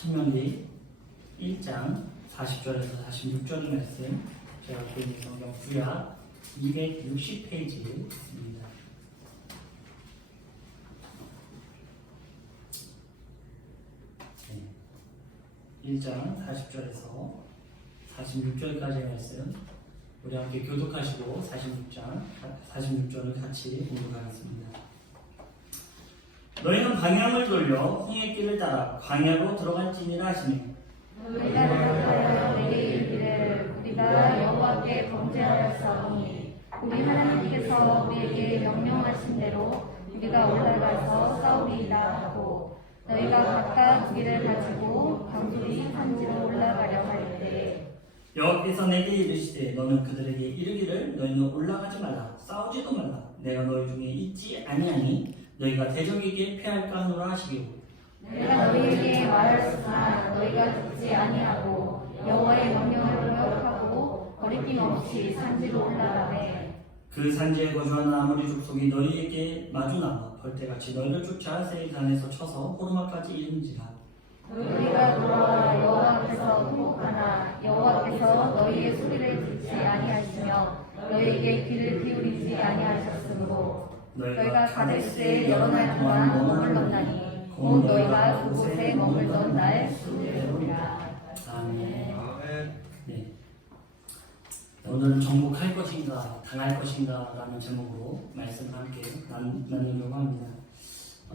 신명기 1장 40절에서 46절 말씀, 제가 갖고 있는 성경 구약 260페이지입니다. 네. 1장 40절에서 46절까지의 말씀, 우리 함께 교독하시고 46절을 같이 공독하겠습니다. 너희는 방향을 돌려 홍해길을 따라 광야로 들어갈지니라 하시니, 우리가 들어가야 내게 이르기를 우리가 여호와께 범죄하였사오니 우리 하나님께서 우리에게 명령하신 대로 우리가 올라가서 싸우리이다 하고, 너희가 각각 길을 가지고 강두리 산지로 올라가려 할 때에 여호와께서 내게 이르시되 너는 그들에게 이르기를 너희는 올라가지 말라, 싸우지도 말라, 내가 너희 중에 있지 아니하니 너희가 대적에게 패할까 하노라 하시기로, 내가 너희에게 말하였으나 너희가 듣지 아니하고 여호와의 명령을 거역하고 거리낌 없이 산지로 올라가매 그 산지에 거주하는 아모리 족속이 너희에게 마주 나와 벌떼같이 너희를 쫓아 세일산에서 쳐서 호르마까지 이른지라. 너희가 돌아와 여호와 앞에서 통곡하나 여호와께서 너희의 소리를 듣지 아니하시며 너희에게 귀를 기울이지 아니하셨으므로 너희가 가데스에 여러 날 동안 머물렀나니 곧 너희가 그곳에 머물던 날 수일이라. 아멘. 네. 오늘은 정복할 것인가 당할 것인가 라는 제목으로 말씀을 함께 나누려고 합니다.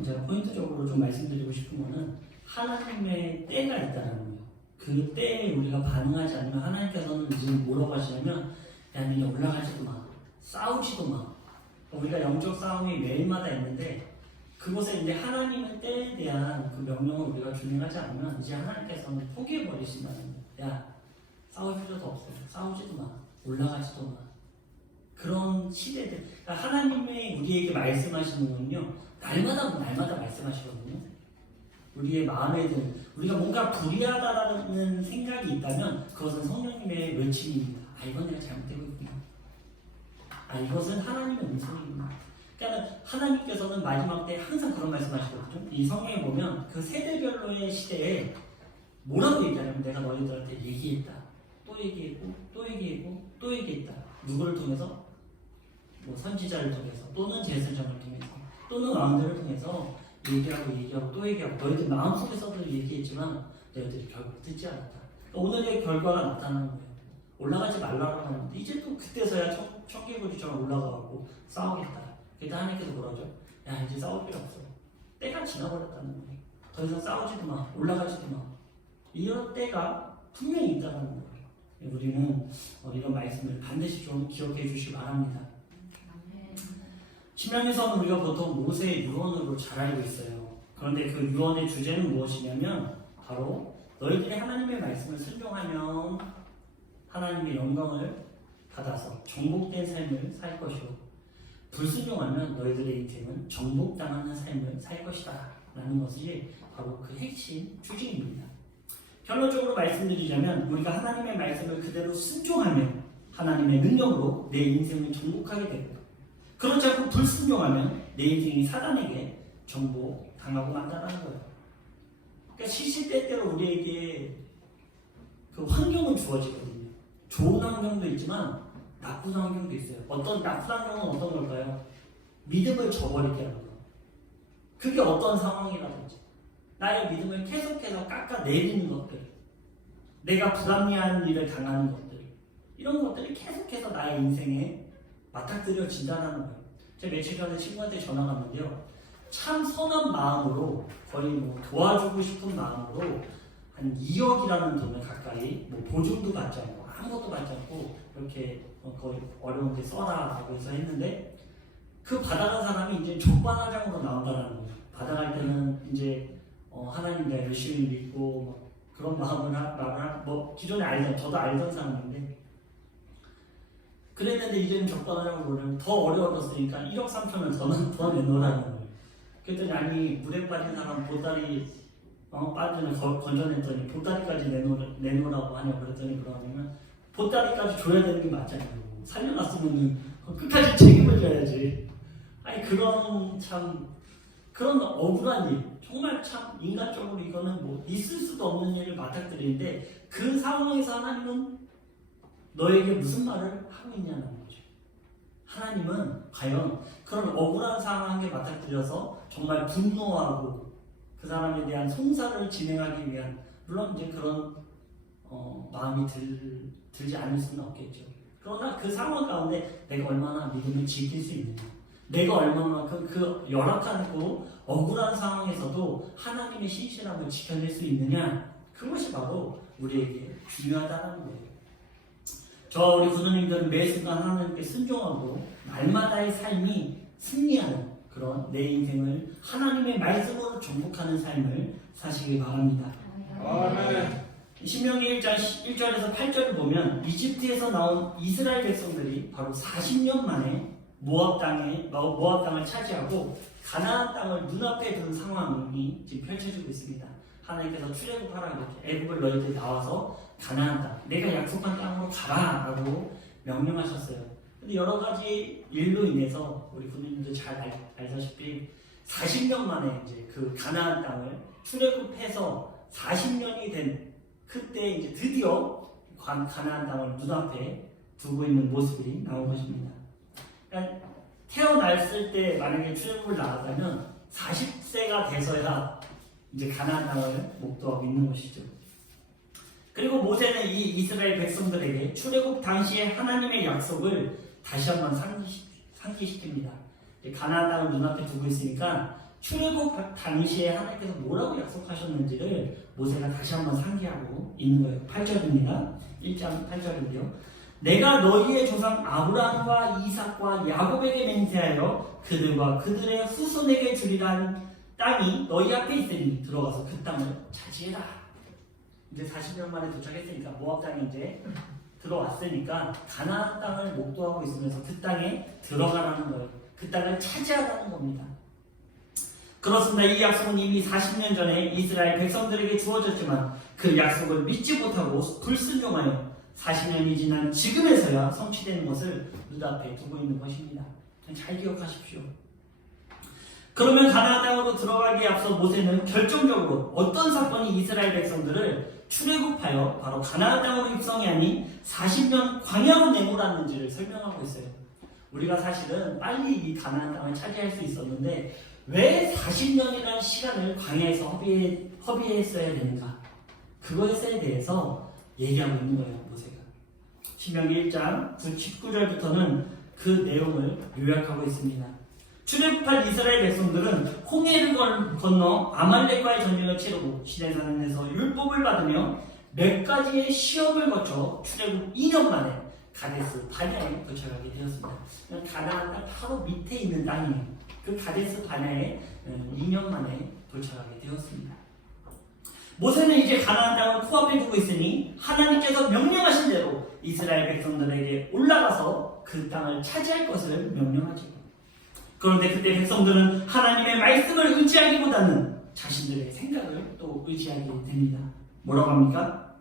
제가 포인트적으로 좀 말씀드리고 싶은 거는 하나님의 때가 있다는 거예요. 그 때에 우리가 반응하지 않으면 하나님께서는 지금 뭐라고 하시냐면, 야 너네 올라가지도 마, 싸우지도 마. 우리가 영적 싸움이 매일마다 있는데 그곳에 이제 하나님의 때에 대한 그 명령을 우리가 준행하지 않으면 이제 하나님께서는 포기해 버리신다는 거예요. 야 싸울 필요도 없어, 싸우지도 마, 올라가지도 마. 그런 시대들, 그러니까 하나님의 우리에게 말씀하시는 건요, 날마다 말씀하시거든요. 우리의 마음에 드는, 우리가 뭔가 불의하다라는 생각이 있다면 그것은 성령님의 외침입니다. 아 이건 내가 잘못되고 있구나. 아 이것은 하나님의 음성이구나. 그러니까 하나님께서는 마지막 때 항상 그런 말씀하시거든요. 이 성경에 보면 그 세대별로의 시대에 뭐라고 얘기하냐면, 내가 너희들한테 얘기했다, 또 얘기했고 또 얘기했고 또 얘기했다. 누구를 통해서? 뭐 선지자를 통해서, 또는 제사장을 통해서, 또는 왕들을 통해서 얘기하고 또 얘기하고, 너희들 마음속에서도 얘기했지만 너희들이 결국 듣지 않았다. 오늘의 결과가 나타나는 거예요. 올라가지 말라고 하는데 이제 또 그때서야 청개구리처럼 올라가고 싸우겠다. 그때 하나님께서 뭐라죠? 야 이제 싸울 필요 없어, 때가 지나버렸다는 거예요. 더 이상 싸우지도 마, 올라가지도 마. 이런 때가 분명히 있다는 거예요. 우리는 이런 말씀을 반드시 좀 기억해 주시기 바랍니다. 신명기서는 우리가 보통 모세의 유언으로 잘 알고 있어요. 그런데 그 유언의 주제는 무엇이냐면 바로 너희들이 하나님의 말씀을 순종하면 하나님의 영광을 받아서 정복된 삶을 살 것이고, 불순종하면 너희들의 인생은 정복당하는 삶을 살 것이다 라는 것이 바로 그 핵심 주제입니다. 결론적으로 말씀드리자면, 우리가 하나님의 말씀을 그대로 순종하면 하나님의 능력으로 내 인생을 정복하게 되고, 그렇지 않고 불순종하면 내 인생이 사단에게 정복당하고 만다는 거예요. 그러니까 시시때때로 우리에게 그 환경은 주어지거든요. 좋은 환경도 있지만 나쁜 환경도 있어요. 어떤 나쁜 환경은 어떤 걸까요? 믿음을 저버리게 하는 거. 그게 어떤 상황이라든지 나의 믿음을 계속해서 깎아내리는 것들, 내가 불합리한 일을 당하는 것들, 이런 것들이 계속해서 나의 인생에 맞닥뜨려진다는 거예요. 제가 며칠 전에 친구한테 전화가 왔는데요, 참 선한 마음으로, 거의 뭐 도와주고 싶은 마음으로 한 2억이라는 돈을 가까이, 뭐 보증도 받지 않고 아무것도 받지 않고 이렇게 거의 어려운데 써라라고 해서 했는데, 그 받아간 사람이 이제 족반화장으로 나온다는 거예요. 받아갈 때는 이제 하나님 내가 열심히 믿고 뭐 그런 마음을 뭐 기존에 저도 알던 사람인데, 그랬는데 이제는 적반하장으로 오려면 더 어려워졌으니까 1억 3천을 더 내놓으라는 거예요. 그랬더니 아니 물에 빠진 사람 보따리 빠지면 건져냈더니 보따리까지 내놓으라고 하냐고 그랬더니, 그러면 보따리까지 줘야 되는 게 맞잖아요. 살려놨으면 끝까지 책임을 져야지. 아니 그런 참 그런 억울한 일, 정말 참 인간적으로 이거는 뭐 있을 수도 없는 일을 맞닥뜨리는데 그 상황에서 하나님은 너에게 무슨 말을 하고 있냐는 거죠. 하나님은 과연 그런 억울한 상황에 맞닥뜨려서 정말 분노하고 그 사람에 대한 송사를 진행하기 위한, 물론 이제 그런 마음이 들지 않을 수는 없겠죠. 그러나 그 상황 가운데 내가 얼마나 믿음을 지킬 수 있느냐, 내가 얼마만큼 그 열악하고 억울한 상황에서도 하나님의 신실함을 지켜낼 수 있느냐, 그것이 바로 우리에게 중요하다는 거예요. 우리 구도님들은 매 순간 하나님께 순종하고 날마다의 삶이 승리하는 그런 내 인생을 하나님의 말씀으로 정복하는 삶을 사시기 바랍니다. 아멘. 신명기 1장 1절에서 8절을 보면 이집트에서 나온 이스라엘 백성들이 바로 40년 만에 모압 땅을 차지하고 가나안 땅을 눈앞에 둔 상황이 지금 펼쳐지고 있습니다. 하나님께서 출애굽하라, 이렇게 애굽을 너희들이 나와서 가나안 땅, 내가 약속한 땅으로 가라라고 명령하셨어요. 근데 여러 가지 일로 인해서 우리 군인들 잘 알다시피 40년 만에 이제 그 가나안 땅을 출애굽해서 40년이 된 그때 이제 드디어 가나안 땅을 눈앞에 두고 있는 모습이 나온 것입니다. 그러니까 태어났을 때 만약에 출애굽을 나갔다면 40세가 돼서야 이제 가나안 땅을 목도하고 있는 것이죠. 그리고 모세는 이 이스라엘 백성들에게 출애굽 당시에 하나님의 약속을 다시 한번 상기시킵니다. 가나안 땅을 눈앞에 두고 있으니까 출애굽 당시에 하나님께서 뭐라고 약속하셨는지를 모세가 다시 한번 상기하고 있는 거예요. 8절입니다. 1장 8절인데요. 내가 너희의 조상 아브라함과 이삭과 야곱에게 맹세하여 그들과 그들의 후손에게 주리란 땅이 너희 앞에 있으니 들어가서 그 땅을 차지해라. 이제 40년 만에 도착했으니까 모압 땅에 이제 들어왔으니까 가나안 땅을 목도하고 있으면서 그 땅에 들어가라는 거예요. 그 땅을 차지하라는 겁니다. 그렇습니다. 이 약속은 이미 40년 전에 이스라엘 백성들에게 주어졌지만 그 약속을 믿지 못하고 불순종하여 40년이 지난 지금에서야 성취되는 것을 눈앞에 두고 있는 것입니다. 잘 기억하십시오. 그러면 가나안 땅으로 들어가기에 앞서 모세는 결정적으로 어떤 사건이 이스라엘 백성들을 출애굽하여 바로 가나안 땅으로 입성이 아닌 40년 광야로 내몰았는지를 설명하고 있어요. 우리가 사실은 빨리 이 가나안 땅을 차지할 수 있었는데 왜 40년이라는 시간을 광야에서 허비했어야 되는가? 그것에 대해서 얘기하고 있는 거예요, 모세가. 신명기 1장 19절부터는 그 내용을 요약하고 있습니다. 출애굽한 이스라엘 백성들은 홍해를 건너 아말렉과의 전쟁을 치르고 시내산에서 율법을 받으며 몇 가지의 시험을 거쳐 출애굽 2년 만에 가데스 바냐에 도착하게 되었습니다. 가나안 땅 바로 밑에 있는 땅이에요. 그 가데스 바냐에 2년 만에 도착하게 되었습니다. 모세는 이제 가나안 땅을 코앞에 두고 있으니 하나님께서 명령하신 대로 이스라엘 백성들에게 올라가서 그 땅을 차지할 것을 명령하죠. 그런데 그때 백성들은 하나님의 말씀을 의지하기보다는 자신들의 생각을 또 의지하게 됩니다. 뭐라고 합니까?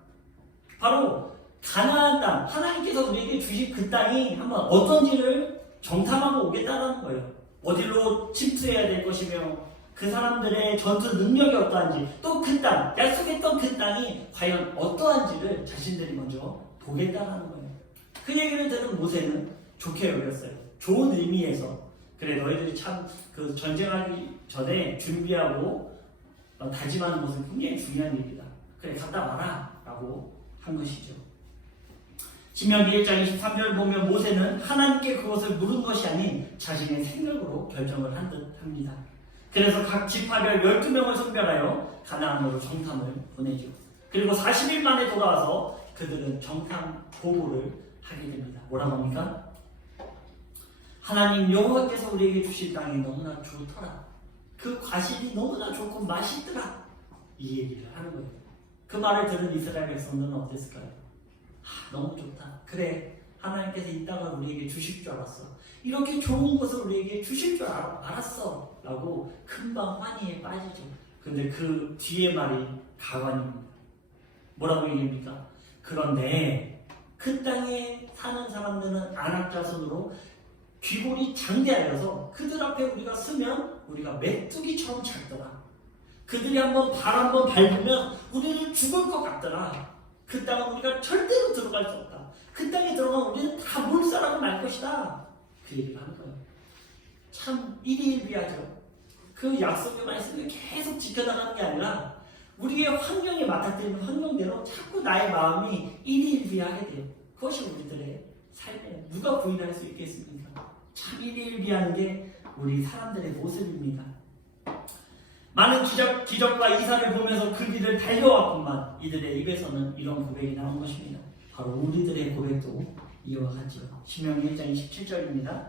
바로 가나안 땅, 하나님께서 우리에게 주신 그 땅이 한번 어떤지를 정탐하고 오겠다는 거예요. 어디로 침투해야 될 것이며 그 사람들의 전투 능력이 어떠한지, 또 그 땅, 약속했던 그 땅이 과연 어떠한지를 자신들이 먼저 보겠다는 거예요. 그 얘기를 들은 모세는 좋게 여겼어요. 좋은 의미에서. 그래, 너희들이 참 그 전쟁하기 전에 준비하고 다짐하는 것은 굉장히 중요한 일이다. 그래, 갔다 와라 라고 한 것이죠. 신명기 1장 23절을 보면 모세는 하나님께 그것을 물은 것이 아닌 자신의 생각으로 결정을 한 듯 합니다. 그래서 각 지파별 12명을 선별하여 가나안으로 정탐을 보내죠. 그리고 40일 만에 돌아와서 그들은 정탐 보고를 하게 됩니다. 뭐라고 합니까? 하나님 여호와께서 우리에게 주실 땅이 너무나 좋더라. 그 과실이 너무나 좋고 맛있더라. 이 얘기를 하는 거예요. 그 말을 들은 이스라엘 백성들은 어땠을까요? 너무 좋다. 그래, 하나님께서 이 땅을 우리에게 주실 줄 알았어. 이렇게 좋은 것을 우리에게 주실 줄 알았어. 라고 금방 환희에 빠지죠. 근데 그 뒤에 말이 가관입니다. 뭐라고 귀골이 장대하여서 그들 앞에 우리가 서면 우리가 메뚜기처럼 작더라. 그들이 한번 발 한번 밟으면 우리는 죽을 것 같더라. 그 땅은 우리가 절대로 들어갈 수 없다. 그 땅에 들어가면 우리는 다 몰살하고 말 것이다. 그 얘기를 하는 거예요. 참 일희일비하죠. 그 약속의 말씀을 계속 지켜나가는 게 아니라 우리의 환경에 맞닥뜨리는 환경대로 자꾸 나의 마음이 일희일비하게 돼요. 그것이 우리들의 삶이에요. 누가 부인할 수 있겠습니까? 참 일희일비하는 게 우리 사람들의 모습입니다. 많은 기적과 이사를 보면서 그 길을 달려왔건만 이들의 입에서는 이런 고백이 나온 것입니다. 바로 우리들의 고백도 이와 같죠. 신명기 1장 27절입니다.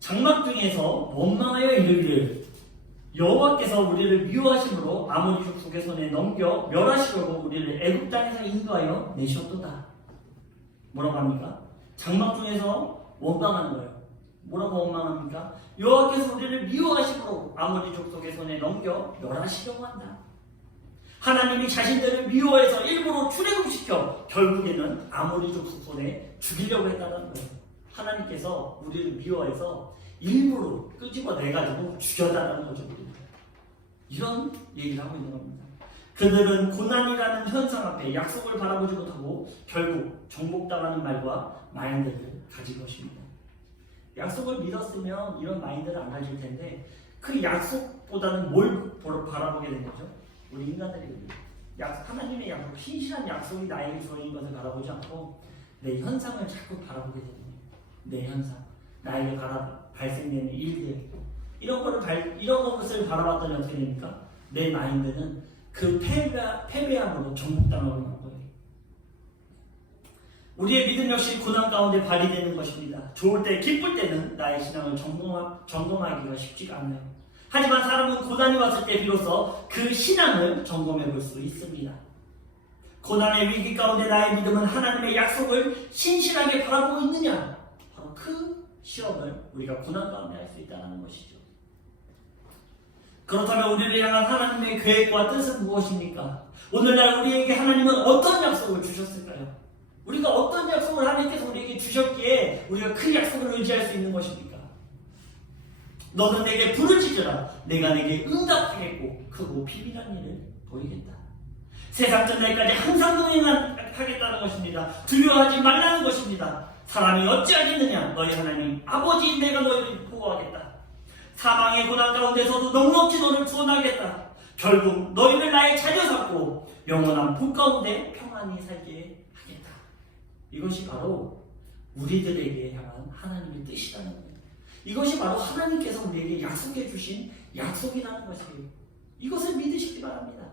장막 중에서 원망하여 이르기를 여호와께서 우리를 미워하심으로 아모리족 속의 손에 넘겨 멸하시려고 우리를 애굽 땅에서 인도하여 내셨도다. 뭐라고 합니까? 장막 중에서 원망하는 거예요. 뭐라고 원망합니까? 여호와께서 우리를 미워하심으로 아모리족 속의 손에 넘겨 멸하시려고 한다. 하나님이 자신들을 미워해서 일부러 출애굽시켜 결국에는 아모리족 손에 죽이려고 했다는 거예요. 하나님께서 우리를 미워해서 일부러 끄집어내가지고 죽여달라는 거죠. 이런 얘기를 하고 있는 겁니다. 그들은 고난이라는 현상 앞에 약속을 바라보지 못하고 결국 정복당하는 말과 마인드를 가진 것입니다. 약속을 믿었으면 이런 마인드를 안 가질 텐데 그 약속보다는 뭘 바라보게 된 거죠? 우리 인간들이 하나님의 약속, 신실한 약속이 나에게 주어진 것을 바라보지 않고 내 현상을 자꾸 바라보게 되는 거예요. 내 현상, 나에게 발생되는 일들, 이런 것을 바라봤더니 어떻게 됩니까? 내 마인드는 그 패배함으로 정복당하고 있는 거예요. 우리의 믿음 역시 고난 가운데 발휘되는 것입니다. 좋을 때, 기쁠 때는 나의 신앙을 점검하기가 쉽지가 않아요. 하지만 사람은 고난이 왔을 때 비로소 그 신앙을 점검해 볼 수 있습니다. 고난의 위기 가운데 나의 믿음은 하나님의 약속을 신실하게 바라보고 있느냐? 바로 그 시험을 우리가 고난 가운데 할 수 있다는 것이죠. 그렇다면 우리를 향한 하나님의 계획과 뜻은 무엇입니까? 오늘날 우리에게 하나님은 어떤 약속을 주셨을까요? 우리가 어떤 약속을 하나님께서 우리에게 주셨기에 우리가 그 약속을 의지할 수 있는 것입니까? 너는 내게 부르짖으라. 내가 내게 응답하겠고 크고 비밀한 일을 보이겠다. 세상 끝날까지 항상 동행하겠다는 것입니다. 두려워하지 말라는 것입니다. 사람이 어찌하겠느냐? 너희 하나님 아버지 내가 너희를 보호하겠다. 사망의 고난 가운데서도 넉넉히 너를 구원하겠다. 결국 너희를 나의 자녀 삼고 영원한 복 가운데 평안히 살게 하겠다. 이것이 바로 우리들에게 향한 하나님의 뜻이라는 거예요. 이것이 바로 하나님께서 우리에게 약속해 주신 약속이라는 것이에요. 이것을 믿으시기 바랍니다.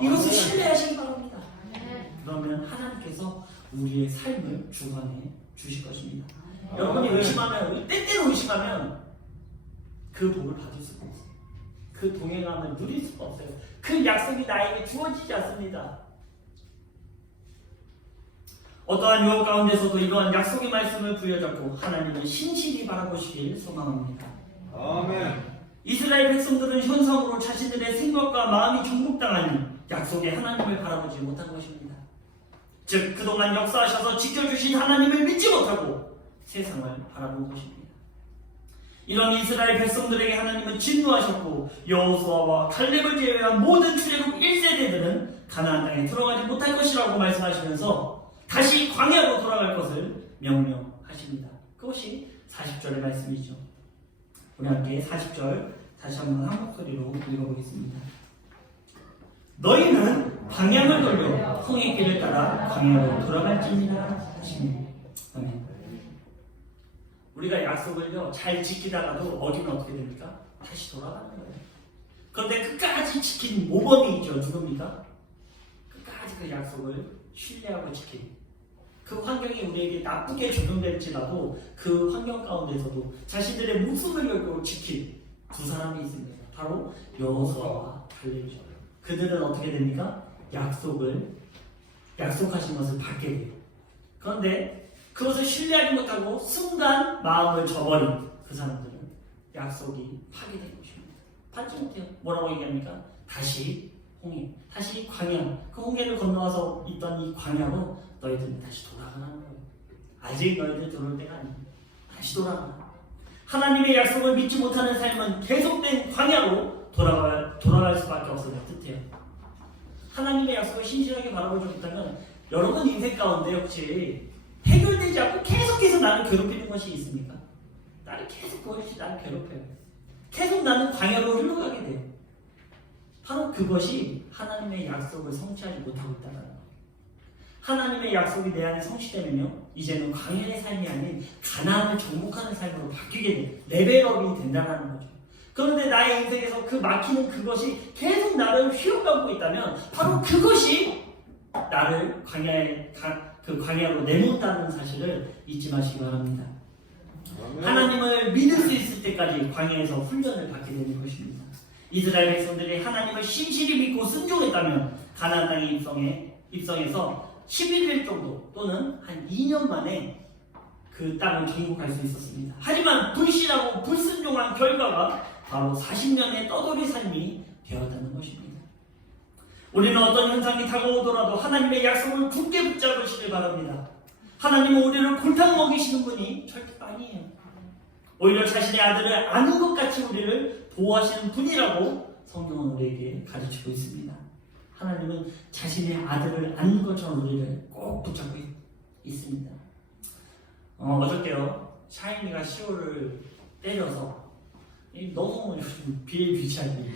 이것을 신뢰하시기 바랍니다. 그러면 하나님께서 우리의 삶을 주관해 주실 것입니다. 여러분이 의심하면, 때때로 의심하면 그 복을 받을 수가 없어요. 그 동행함을 누릴 수가 없어요. 그 약속이 나에게 주어지지 않습니다. 어떠한 유혹 가운데서도 이러한 약속의 말씀을 부여잡고 하나님을 신실히 바라보시길 소망합니다. 아멘. 이스라엘 백성들은 현상으로 자신들의 생각과 마음이 정복당하니 약속의 하나님을 바라보지 못한 것입니다. 즉 그동안 역사하셔서 지켜주신 하나님을 믿지 못하고 세상을 바라본 것입니다. 이런 이스라엘 백성들에게 하나님은 진노하셨고 여호수아와 칼렙을 제외한 모든 출애굽 1세대들은 가나안 땅에 들어가지 못할 것이라고 말씀하시면서 다시 광야로 돌아갈 것을 명령하십니다. 그것이 40절의 말씀이죠. 우리 함께 40절 다시 한번 한 목소리로 읽어보겠습니다. 너희는 방향을 돌려 홍해 길을 따라 광야로 돌아갈지니라 하시니. 아멘. 우리가 약속을요 잘 지키다가도 어기면 어떻게 됩니까? 다시 돌아가는 거예요. 그런데 끝까지 지킨 모범이 있죠. 누굽니까? 끝까지 그 약속을 신뢰하고 지킨 그 환경이 우리에게 나쁘게 적용될지라도 그 환경 가운데서도 자신들의 목숨을 걸고 지킨 두 사람이 있습니다. 바로 여호수아와 갈렙이죠. 그들은 어떻게 됩니까? 약속하신 것을 받게 돼요. 그런데 그것을 신뢰하지 못하고 순간 마음을 저버린 그 사람들은 약속이 파괴된 것입니다. 받지 못해요. 뭐라고 얘기합니까? 다시 홍해, 다시 광야, 그 홍해를 건너와서 있던 이 광야로 너희들은 다시 돌아가는 거예요. 아직 너희들 들어올 때가 아닙니다. 다시 돌아가라. 하나님의 약속을 믿지 못하는 삶은 계속된 광야로 돌아갈 수밖에 없어요. 뜻해요. 하나님의 약속을 신실하게 바라보지 못하면 여러분 인생 가운데 혹시 해결되지 않고 계속해서 나를 괴롭히는 것이 있습니까? 나를 계속 그것이 나를 괴롭혀요. 계속 나는 광야로 흘러가게 돼요. 바로 그것이 하나님의 약속을 성취하지 못하고 있다는 거예요. 하나님의 약속이 내 안에 성취되면요, 이제는 광야의 삶이 아닌 가나안을 정복하는 삶으로 바뀌게 돼, 레벨업이 된다는 거죠. 그런데 나의 인생에서 그 막히는 그것이 계속 나를 휘어감고 있다면 바로 그것이 나를 광야로 내몬다는 사실을 잊지 마시기 바랍니다. 하나님을 믿을 수 있을 때까지 광야에서 훈련을 받게 되는 것입니다. 이스라엘 백성들이 하나님을 신실히 믿고 순종했다면 가나안 땅에 입성해서 11일 정도 또는 한 2년 만에 그 땅을 정복할 수 있었습니다. 하지만 불신하고 불순종한 결과가 바로 40년의 떠돌이 삶이 되었다는 것입니다. 우리는 어떤 현상이 다가오더라도 하나님의 약속을 굳게 붙잡으시길 바랍니다. 하나님은 우리를 골탕 먹이시는 분이 절대 아니에요. 오히려 자신의 아들을 아는 것 같이 우리를 보호하시는 분이라고 성경은 우리에게 가르치고 있습니다. 하나님은 자신의 아들을 아는 것처럼 우리를 꼭 붙잡고 있습니다. 어저께요, 샤이니가 시오를 때려서 너무 비일비재하게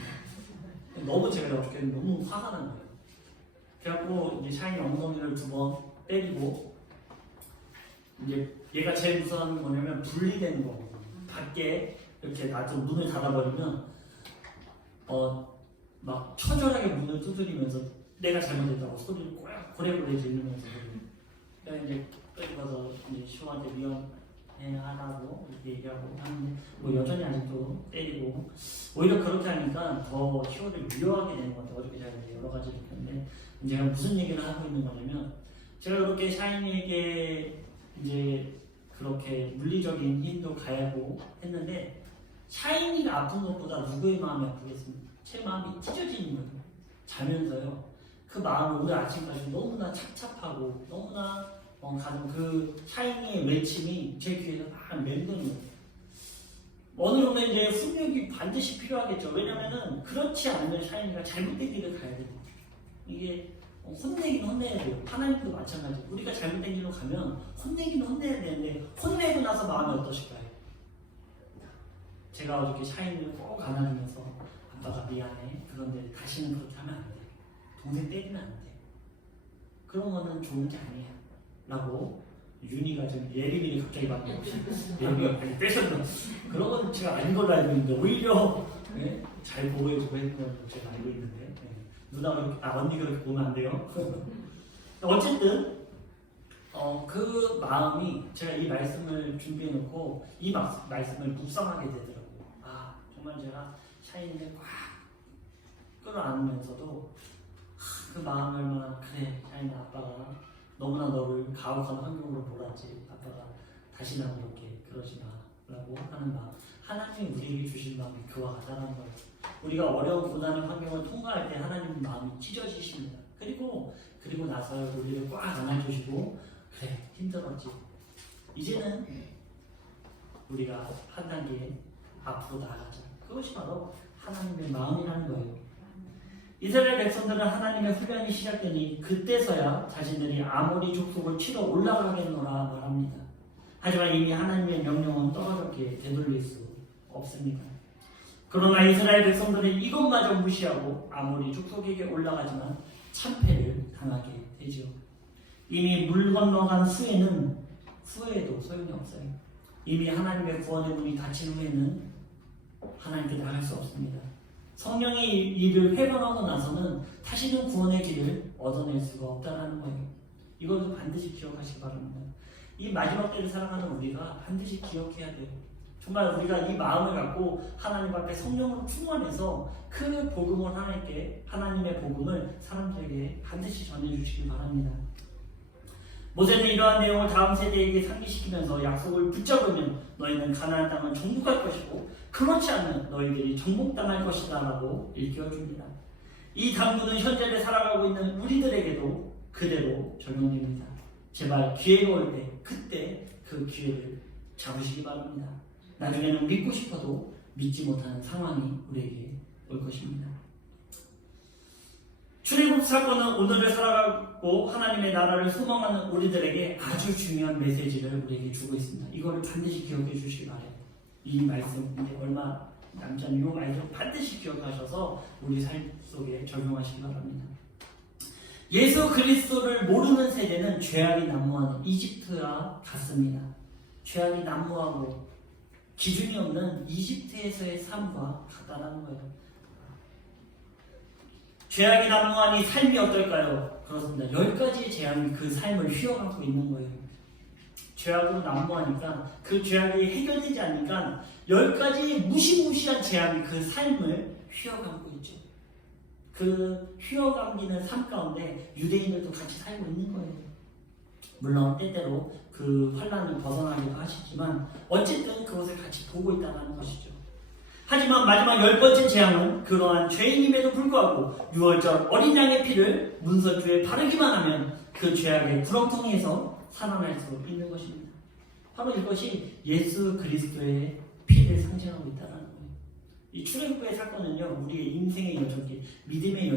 너무 제가 어저께 너무 화가 난 거예요. 그래갖고 이제 샤이니 엉덩이를 2번 때리고, 이제 얘가 제일 무서운 게 뭐냐면 분리되는 거거든요. 밖에 이렇게 놔두고 문을 닫아버리면 막 처절하게 문을 두드리면서 내가 잘못했다고 소리를 고래고래 지르면서 그냥 이제 끌고서 이제 시호한테 위험하다고 이렇게 얘기하고 하는데 뭐 여전히 아직도 때리고, 오히려 그렇게 하니까 더 시호를 미워하게 되는 것 같아요. 어저께 제가 이제 여러 가지를 했는데 제가 무슨 얘기를 하고 있는 거냐면, 제가 그렇게 샤이니에게 이제 그렇게 물리적인 힘도 가하고 했는데 샤이니가 아픈 것보다 누구의 마음이 아프겠습니까? 제 마음이 찢어지는 거예요. 자면서요. 그 마음을 오늘 아침까지 너무나 착잡하고 너무나 가는 그 샤이니의 외침이 제 귀에서 막 맴도는 거예요. 어느 정도 이제 훈육이 반드시 필요하겠죠. 왜냐면은 그렇지 않으면 샤이니가 잘못된 길을 가야 돼요. 이게 혼내긴 혼내야 돼요. 하나님도 마찬가지. 우리가 잘못된 길로 가면 혼내긴 혼내야 되는데 혼내고 나서 마음이 어떠실까요? 제가 어저께 샤이니를 꼭 안아주면서 아빠가 미안해. 그런데 다시는 그렇게 하면 안 돼. 동생 때리면 안 돼. 그런 거는 좋은 게 아니야. 라고 윤희가 좀 예림이를 갑자기 만나고 예림이가 갑자기 떼셨나. 그런 건 제가 아닌 걸로 알고 있는데 오히려 잘 보호해주고 했는 걸 제가 알고 있는데 누나가 언니가 그렇게 보면 안 돼요. 어쨌든 그 마음이 제가 이 말씀을 준비해놓고 이 말씀을 묵상하게 되더라고요. 정말 제가 샤이니를 꽉 끌어안으면서도 그 마음을 얼마나 그래 샤이니 아빠가 너무나 너를 가혹한 환경으로 몰았지. 아빠가 다시 나 그러지 마라고 하는 마음. 하나님이 우리에게 주신 마음이 그와 같다는 거예요. 우리가 어려운 고난의 환경을 통과할 때 하나님 마음이 찢어지십니다. 그리고 나서 우리를 꽉 안아주시고 그래 힘들었지. 이제는 우리가 한 단계 앞으로 나아가자. 그것이 바로 하나님의 마음이라는 거예요. 이스라엘 백성들은 하나님의 훈련이 시작되니 그때서야 자신들이 아모리 족속을 치러 올라가겠노라 말합니다. 하지만 이미 하나님의 명령은 떨어졌기에 되돌릴 수 없습니다. 그러나 이스라엘 백성들은 이것마저 무시하고 아모리 족속에게 올라가지만 참패를 당하게 되죠. 이미 물 건너간 후에도 소용이 없어요. 이미 하나님의 구원의 문이 닫힌 후에는 하나님께 나갈 수 없습니다. 성령의 일을 회방하고 나서는 다시는 구원의 길을 얻어낼 수가 없다는 거예요. 이것도 반드시 기억하시기 바랍니다. 이 마지막 때를 살아가는 우리가 반드시 기억해야 돼요. 정말 우리가 이 마음을 갖고 하나님 앞에 성령으로 충만해서 그 복음을 하나님의 복음을 사람들에게 반드시 전해주시기 바랍니다. 모세는 이러한 내용을 다음 세대에게 상기시키면서 약속을 붙잡으면 너희는 가나안 땅을 정복할 것이고 그렇지 않으면 너희들이 정복당할 것이다 라고 일깨워줍니다. 이 당부는 현재를 살아가고 있는 우리들에게도 그대로 적용됩니다. 제발 기회가 올 때 그때 그 기회를 잡으시기 바랍니다. 나중에는 믿고 싶어도 믿지 못하는 상황이 우리에게 올 것입니다. 출애굽 사건은 오늘을 살아가고 하나님의 나라를 소망하는 우리들에게 아주 중요한 메시지를 우리에게 주고 있습니다. 이거를 반드시 기억해 주시기 바랍니다. 이 말씀 이제 얼마 남지 않은 이 말씀 반드시 기억하셔서 우리 삶 속에 적용하시기 바랍니다. 예수 그리스도를 모르는 세대는 죄악이 난무하는 이집트와 같습니다. 죄악이 난무하고 기준이 없는 이집트에서의 삶과 같다는 거예요. 죄악이 난무하니 삶이 어떨까요? 그렇습니다. 10가지의 재앙이 그 삶을 휘어가고 있는 거예요. 죄악으로 난무하니까 그 죄악이 해결되지 않으니까 10가지 무시무시한 재앙이 그 삶을 휘어감고 있죠. 그 휘어감기는 삶 가운데 유대인들도 같이 살고 있는 거예요. 물론 때때로 그 환난을 벗어나기도 하시지만 어쨌든 그것을 같이 보고 있다는 것이죠. 하지만 마지막 10번째 재앙은 그러한 죄인임에도 불구하고 6월절 어린 양의 피를 문설주에 바르기만 하면 그 죄악의 구렁텅이에서 살아날 수 있는 것입니다. 바로 이것이 예수 그리스도의 피를 상징하고 있다는 거예요. 이 출애굽의 사건은요, 우리의 인생의 여정길, 믿음의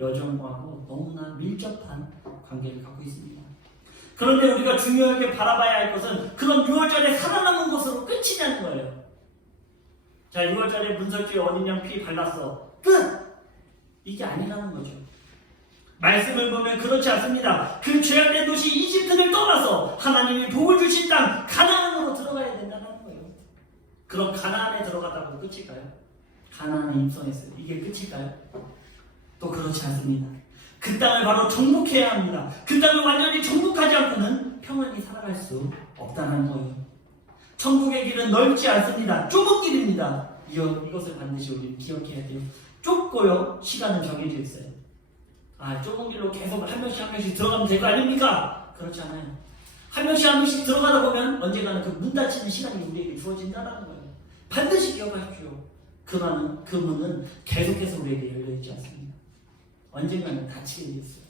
여정과도 너무나 밀접한 관계를 갖고 있습니다. 그런데 우리가 중요하게 바라봐야 할 것은 그런 6월절에 살아남은 것으로 끝이냐는 거예요. 자, 6월절에 문설주에 어린 양 피 발랐어. 끝! 이게 아니라는 거죠. 말씀을 보면 그렇지 않습니다. 그 죄악된 도시 이집트를 떠나서 하나님이 복을 주신 땅 가나안으로 들어가야 된다는 거예요. 그럼 가나안에 들어갔다고 끝일까요? 가나안에 입성했어요. 이게 끝일까요? 또 그렇지 않습니다. 그 땅을 바로 정복해야 합니다. 그 땅을 완전히 정복하지 않고는 평안히 살아갈 수 없다는 거예요. 천국의 길은 넓지 않습니다. 좁은 길입니다. 이것을 반드시 우리 기억해야 돼요. 좁고요, 시간은 정해져 있어요. 좁은 길로 계속 한 명씩 들어가면 될 거 아닙니까? 그렇지 않아요. 한 명씩 들어가다 보면 언젠가는 그 문 닫히는 시간이 우리에게 주어진다는 거예요. 반드시 기억하십시오. 그 문은 계속해서 우리에게 열려있지 않습니다. 언젠가는 닫히게 되어 있어요.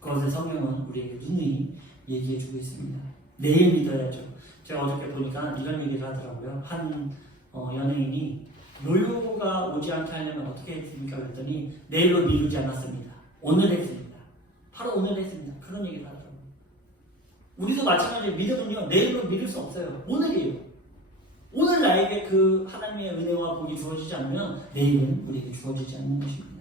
그것을 성경은 우리에게 누누이 얘기해주고 있습니다. 내일 믿어야죠. 제가 어저께 보니까 이런 얘기를 하더라고요. 한 연예인이 요요가 오지 않게 하려면 어떻게 했습니까? 그랬더니 내일로 미루지 않았습니다. 오늘 했습니다. 바로 오늘 했습니다. 그런 얘기를 하더라고요. 우리도 마찬가지로 믿음은요, 내일로 미룰 수 없어요. 오늘이에요. 오늘 나에게 그 하나님의 은혜와 복이 주어지지 않으면 내일은 우리에게 주어지지 않는 것입니다.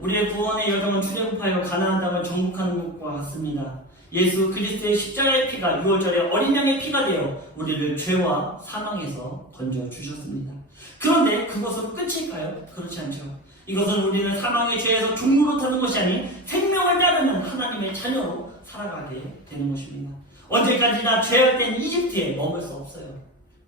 우리의 구원의 여정은 출애굽하여 가나안 땅을 정복하는 것과 같습니다. 예수 그리스도의 십자가의 피가 6월절에 어린 양의 피가 되어 우리를 죄와 사망에서 건져주셨습니다. 그런데 그것은 끝일까요? 그렇지 않죠. 이것은 우리는 사망의 죄에서 종로로 타는 것이 아닌 생명을 따르는 하나님의 자녀로 살아가게 되는 것입니다. 언제까지나 죄악된 이집트에 머물 수 없어요.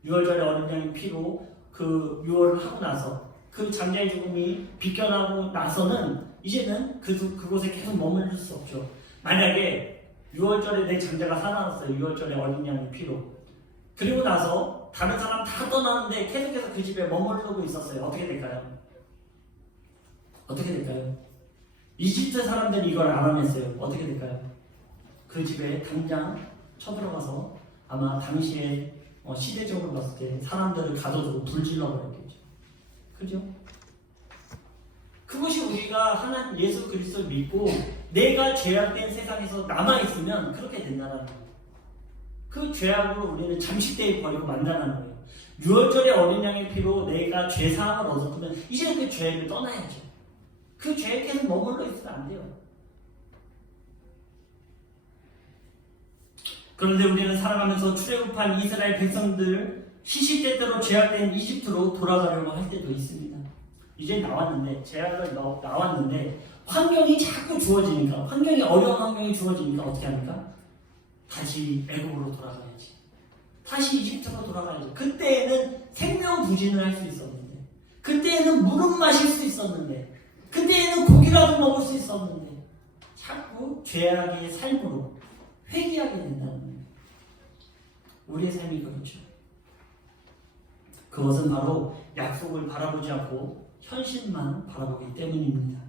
6월절에 어린 양의 피로 그 6월을 하고 나서 그 장자의 죽음이 비껴나고 나서는 이제는 그곳에 계속 머무를 수 없죠. 만약에 6월절에 내 장자가 살아났어요. 6월절에 어린 양의 피로. 그리고 나서 다른 사람 다 떠나는데 계속해서 그 집에 머무르고 있었어요. 어떻게 될까요? 어떻게 될까요? 이집트 사람들이 이걸 알아냈어요. 어떻게 될까요? 그 집에 당장 쳐들어가서 아마 당시에 시대적으로 봤을 때 사람들을 가둬두고 불질러 버렸겠죠. 그죠? 그것이 우리가 하나님 예수 그리스도를 믿고 내가 죄악된 세상에서 남아있으면 그렇게 된다는 거예요. 그 죄악으로 우리는 잠식되어 버리고 만다는 거예요. 6월절에 어린 양의 피로 내가 죄사함을 얻었으면 이제 그 죄를 떠나야죠. 그 죄에 계속 머물러 있으면 안 돼요. 그런데 우리는 살아가면서 출애굽한 이스라엘 백성들 시시때때로 죄악된 이집트로 돌아가려고 할 때도 있습니다. 이제 나왔는데 죄악을 나왔는데 환경이 자꾸 주어지니까 환경이 어려운 환경이 주어지니까 어떻게 합니까? 다시 애국으로 돌아가야지. 다시 이집트로 돌아가야지. 그때에는 생명 부진을 할 수 있었는데 그때에는 물은 마실 수 있었는데 그때에는 고기라도 먹을 수 있었는데 자꾸 죄악의 삶으로 회귀하게 된다는 거예요. 우리의 삶이 그렇죠. 그것은 바로 약속을 바라보지 않고 현실만 바라보기 때문입니다.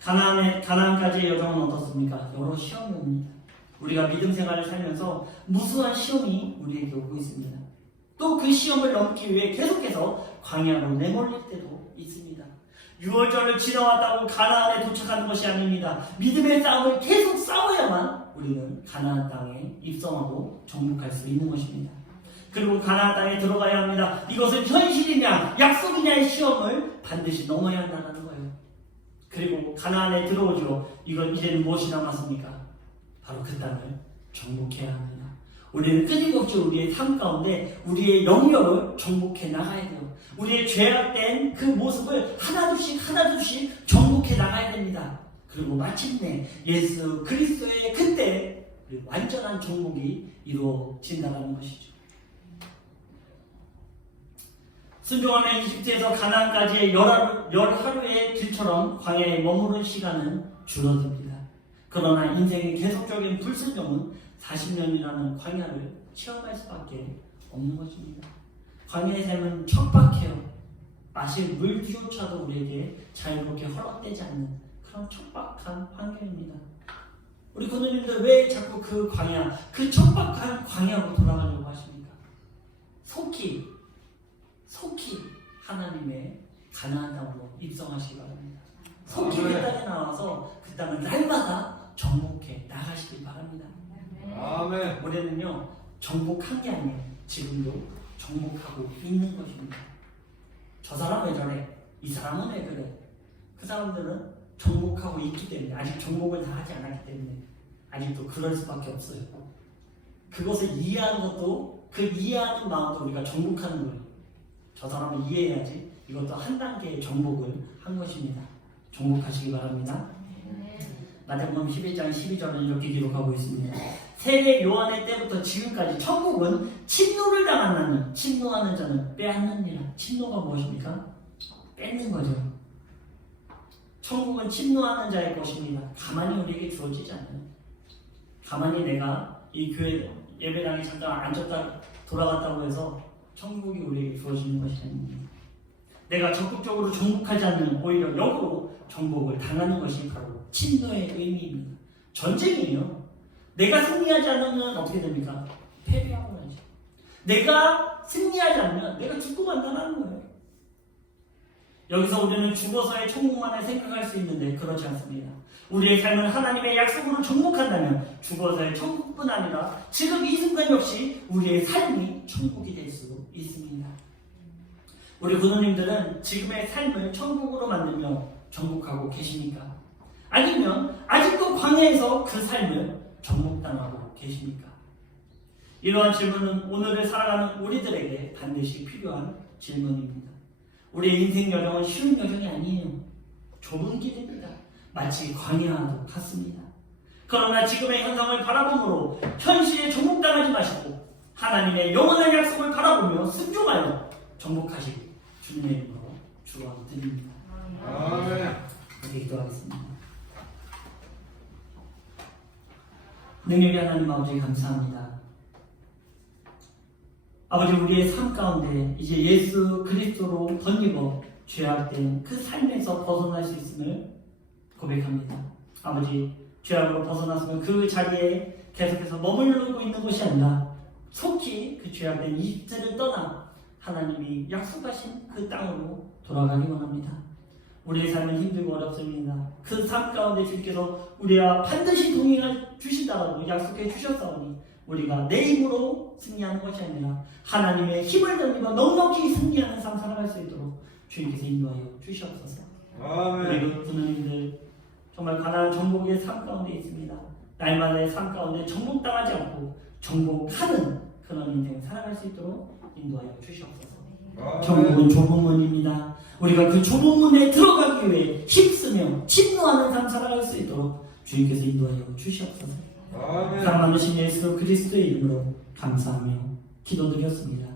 가나안까지의 여정은 어떻습니까? 여러 시험이 옵니다. 우리가 믿음 생활을 살면서 무수한 시험이 우리에게 오고 있습니다. 또 그 시험을 넘기 위해 계속해서 광야로 내몰릴 때도 있습니다. 6월절을 지나왔다고 가나안에 도착하는 것이 아닙니다. 믿음의 싸움을 계속 싸워야만 우리는 가나안 땅에 입성하고 정복할 수 있는 것입니다. 그리고 가나안 땅에 들어가야 합니다. 이것은 현실이냐 약속이냐의 시험을 반드시 넘어야 한다는 거예요. 그리고 가나안에 들어오죠. 이건 이제는 무엇이 남았습니까? 바로 그 땅을 정복해야 합니다. 우리는 끊임없이 우리의 삶 가운데 우리의 영역을 정복해 나가야 돼요. 우리의 죄악된 그 모습을 하나둘씩 정복해 나가야 됩니다. 그리고 마침내 예수 그리스도의 그때 완전한 정복이 이루어진다는 것이죠. 순종하면 이집트에서 가나안까지의 10하루의 길처럼 광야에 머무른 시간은 줄어듭니다. 그러나 인생의 계속적인 불순종은 40년이라는 광야를 체험할 수밖에 없는 것입니다. 광야의 삶은 척박해요. 마실 물조차도 우리에게 자유롭게 허락되지 않는 그런 척박한 환경입니다. 우리 교우님들 왜 자꾸 그 광야, 그 척박한 광야로 돌아가려고 하십니까? 속히 하나님의 가나안 땅으로 입성하시기 바랍니다. 속히 그 땅에 나와서 그 땅을 날마다 정복해 나가시기 바랍니다. 아멘. 올해는요 정복한 게 아니에요. 지금도 정복하고 있는 것입니다. 저 사람 왜 저래? 이 사람은 왜 그래? 그 사람들은 정복하고 있기 때문에 아직 정복을 다 하지 않았기 때문에 아직도 그럴 수밖에 없어요. 그것을 이해하는 것도 그 이해하는 마음도 우리가 정복하는 거예요. 저 사람을 이해해야지. 이것도 한 단계의 정복을 한 것입니다. 정복하시기 바랍니다. 마태복음 11장 12절은 이렇게 기록하고 있습니다. 세례 요한의 때부터 지금까지 천국은 침노를 당하는 침노하는 자는 빼앗느니라. 침노가 무엇입니까? 뺏는 거죠. 천국은 침노하는 자의 것입니다. 가만히 우리에게 주어지지 않아요. 가만히 내가 이 교회 예배당에 잠깐 앉았다 돌아갔다고 해서 천국이 우리에게 주어지는 것이 아닙니다. 내가 적극적으로 정복하지 않는 오히려 역으로 정복을 당하는 것이 바로 침노의 의미입니다. 전쟁이에요. 내가 승리하지 않으면 어떻게 됩니까? 패배하고 나죠. 내가 승리하지 않으면 내가 죽고 만다는 거예요. 여기서 우리는 죽어서의 천국만을 생각할 수 있는데 그렇지 않습니다. 우리의 삶은 하나님의 약속으로 정복한다면 죽어서의 천국뿐 아니라 지금 이 순간 역시 우리의 삶이 천국이 될 수 있습니다. 우리 부모님들은 지금의 삶을 천국으로 만들며 정복하고 계십니까? 아니면 아직도 광야에서 그 삶을 정복당하고 계십니까? 이러한 질문은 오늘을 살아가는 우리들에게 반드시 필요한 질문입니다. 우리의 인생 여정은 쉬운 여정이 아니에요. 좁은 길입니다. 마치 광야와도 같습니다. 그러나 지금의 현상을 바라보므로 현실에 정복당하지 마시고 하나님의 영원한 약속을 바라보며 순종하여 정복하시기 주님의 이름으로 축원드립니다. 아멘. 기도하겠습니다. 능력의 하나님 아버지 감사합니다. 아버지 우리의 삶 가운데 이제 예수 그리스도로 덧입어 죄악된 그 삶에서 벗어날 수 있음을 고백합니다. 아버지 죄악으로 벗어났으면 그 자리에 계속해서 머무르고 있는 것이 아니라 속히 그 죄악된 이집트를 떠나 하나님이 약속하신 그 땅으로 돌아가기 원합니다. 우리의 삶은 힘들고 어렵습니다. 그 삶 가운데 주님께서 우리와 반드시 동행해 주신다고 약속해 주셨사오니 우리가 내 힘으로 승리하는 것이 아니라 하나님의 힘을 덧입어 넉넉히 승리하는 삶 살아갈 수 있도록 주님께서 인도하여 주시옵소서. 우리 부모님들 정말 가난한 정복의 삶 가운데 있습니다. 날마다의 삶 가운데 정복당하지 않고 정복하는 그런 인생 살아갈 수 있도록 인도하여 주시옵소서. 정복은 좁은 문입니다. 우리가 그 좁은 문에 들어가기 위해 힘쓰며 침노하는 삶 살아갈 수 있도록 주님께서 인도하여 주시옵소서. 사랑 많으신 예수 그리스도의 이름으로 감사하며 기도드렸습니다.